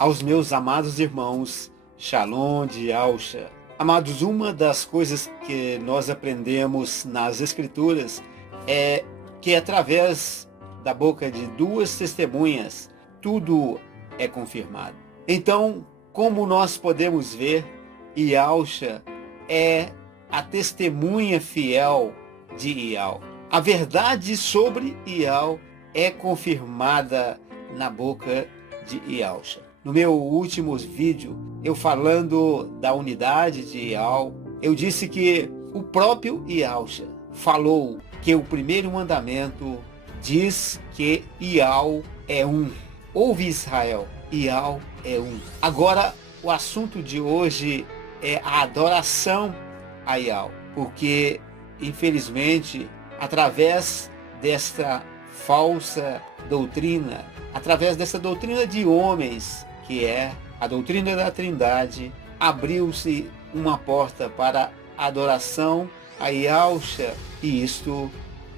aos meus amados irmãos, Shalom de Alcha. Amados, uma das coisas que nós aprendemos nas Escrituras é que através da boca de duas testemunhas, tudo é confirmado. Então, como nós podemos ver, Ialcha é a testemunha fiel de Ial. A verdade sobre Ial é confirmada na boca de Ialcha. No meu último vídeo, eu falando da unidade de Ial, eu disse que o próprio Ialcha falou que o primeiro mandamento diz que Ial é um. Ouve Israel, Ial é um. Agora, o assunto de hoje é a adoração a Ial, porque, infelizmente, através desta falsa doutrina, através dessa doutrina de homens, que é a doutrina da Trindade, abriu-se uma porta para a adoração a Ialcha, e isto,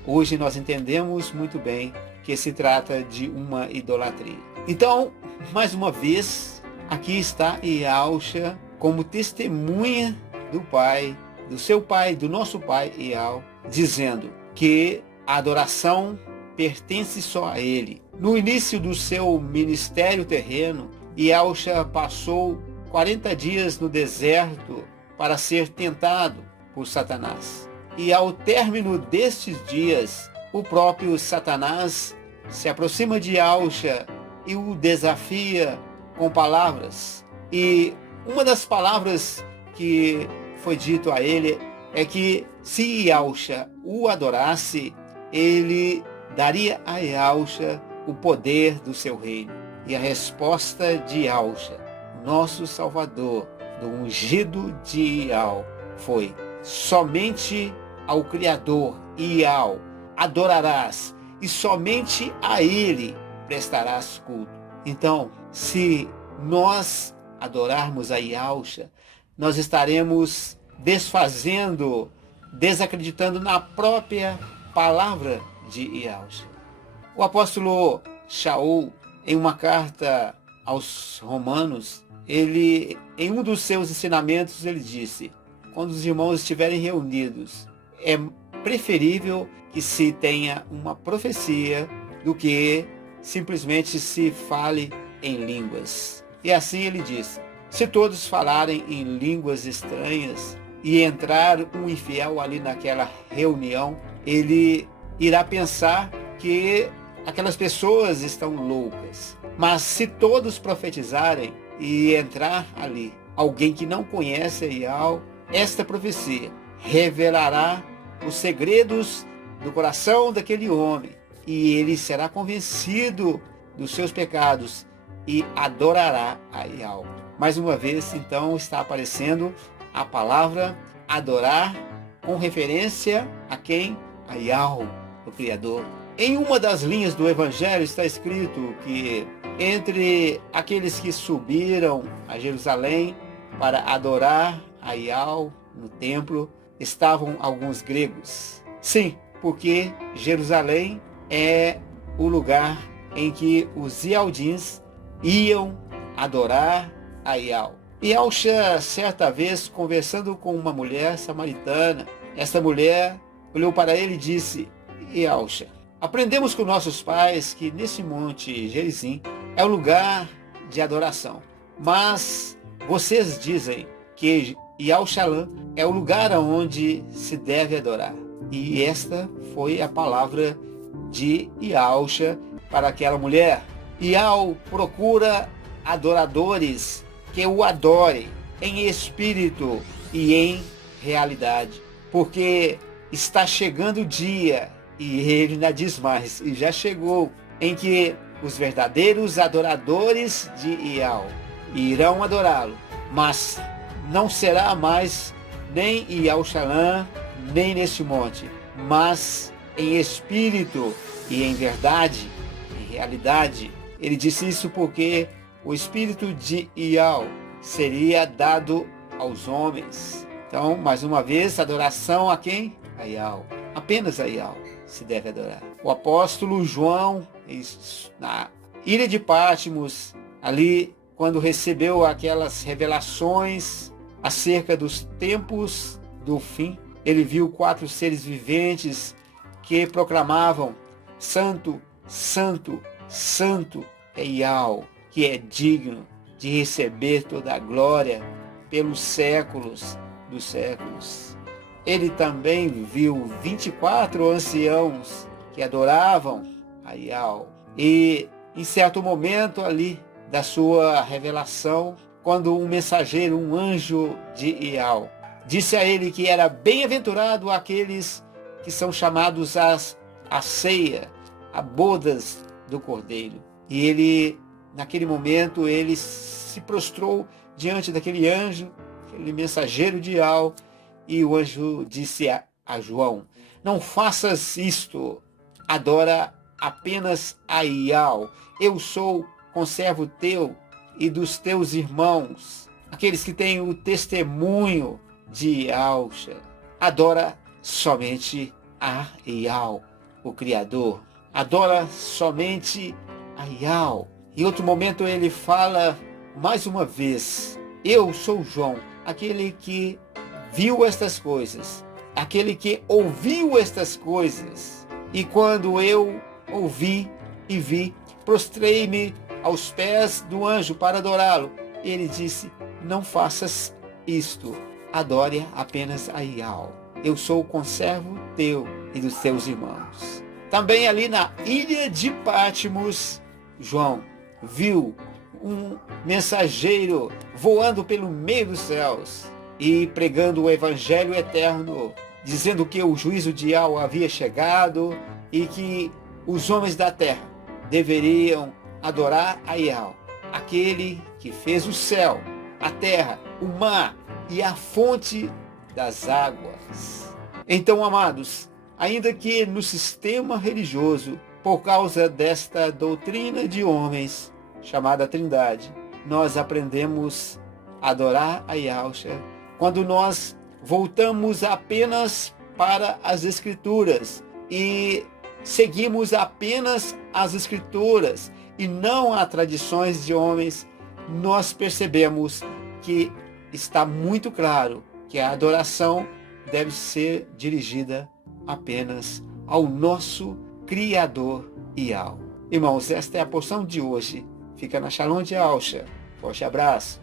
hoje nós entendemos muito bem que se trata de uma idolatria. Então, mais uma vez, aqui está Ialcha como testemunha do Pai, do seu Pai, do nosso Pai Ial, dizendo que a adoração pertence só a Ele. No início do seu ministério terreno, Ialcha passou 40 dias no deserto para ser tentado por Satanás. E ao término destes dias, o próprio Satanás se aproxima de Ialcha e o desafia com palavras. E uma das palavras que foi dito a ele é que se Ialcha o adorasse, ele daria a Ialcha o poder do seu reino. E a resposta de Ialcha, nosso Salvador, do ungido de Ial, foi: somente ao Criador, Ial, adorarás, e somente a Ele prestarás culto. Então, se nós adorarmos a Ialcha, nós estaremos desacreditando na própria palavra de Ialcha. O apóstolo Shaul, em uma carta aos Romanos, em um dos seus ensinamentos, ele disse: quando os irmãos estiverem reunidos, é preferível que se tenha uma profecia do que simplesmente se fale em línguas. E assim ele disse: se todos falarem em línguas estranhas e entrar um infiel ali naquela reunião, ele irá pensar que aquelas pessoas estão loucas. Mas se todos profetizarem e entrar ali alguém que não conhece Ial, esta profecia revelará os segredos do coração daquele homem, e ele será convencido dos seus pecados e adorará a Ial. Mais uma vez, então, está aparecendo a palavra adorar com referência a quem? A Ial, o Criador. Em uma das linhas do Evangelho está escrito que entre aqueles que subiram a Jerusalém para adorar a Ial no templo estavam alguns gregos. Sim, porque Jerusalém é o lugar em que os Ialdins iam adorar a Ial. Ialcha, certa vez, conversando com uma mulher samaritana, esta mulher olhou para ele e disse: Ialcha, aprendemos com nossos pais que nesse monte Gerizim é o lugar de adoração. Mas vocês dizem que Ial-Shalom é o lugar onde se deve adorar. E esta foi a palavra de Ialcha para aquela mulher. Ial procura adoradores que o adorem em espírito e em realidade. Porque está chegando o dia, e ele ainda diz mais, e já chegou, em que os verdadeiros adoradores de Ial irão adorá-lo, mas não será mais nem Ial-Shalom, nem neste monte, mas em espírito e em verdade, em realidade. Ele disse isso porque o espírito de Ial seria dado aos homens. Então, mais uma vez, adoração a quem? A Ial. Apenas a Ial se deve adorar. O apóstolo João, na ilha de Patmos, ali, quando recebeu aquelas revelações acerca dos tempos do fim, ele viu 4 seres viventes que proclamavam: Santo, Santo, Santo é Yahweh, que é digno de receber toda a glória pelos séculos dos séculos. Ele também viu 24 anciãos que adoravam a Yahweh. E em certo momento ali da sua revelação, quando um mensageiro, um anjo de Yahweh, disse a ele que era bem-aventurado aqueles que são chamados a ceia, a bodas do Cordeiro. E ele, naquele momento, ele se prostrou diante daquele anjo, aquele mensageiro de Yahweh, e o anjo disse a João: não faças isto, adora apenas a Yahweh. Eu sou conservo teu e dos teus irmãos, aqueles que têm o testemunho de Yahweh. Adora somente a Yahweh, o Criador. Adora somente a Yahweh. Em outro momento ele fala mais uma vez: eu sou João, aquele que viu estas coisas, aquele que ouviu estas coisas. E quando eu ouvi e vi, prostrei-me aos pés do anjo para adorá-lo. Ele disse: não faças isto, adore apenas a Yahweh. Eu sou o conservo teu e dos teus irmãos. Também ali na ilha de Patmos, João viu um mensageiro voando pelo meio dos céus e pregando o evangelho eterno, dizendo que o juízo de Yahweh havia chegado e que os homens da terra deveriam adorar a Yahweh, aquele que fez o céu, a terra, o mar e a fonte das águas. Então, amados, ainda que no sistema religioso, por causa desta doutrina de homens, chamada Trindade, nós aprendemos a adorar a Yahweh quando nós voltamos apenas para as Escrituras e seguimos apenas as Escrituras e não as tradições de homens. Nós percebemos que está muito claro que a adoração deve ser dirigida apenas ao nosso Criador Yahweh. Irmãos, esta é a porção de hoje. Fica na Shalom de Alcha. Forte abraço.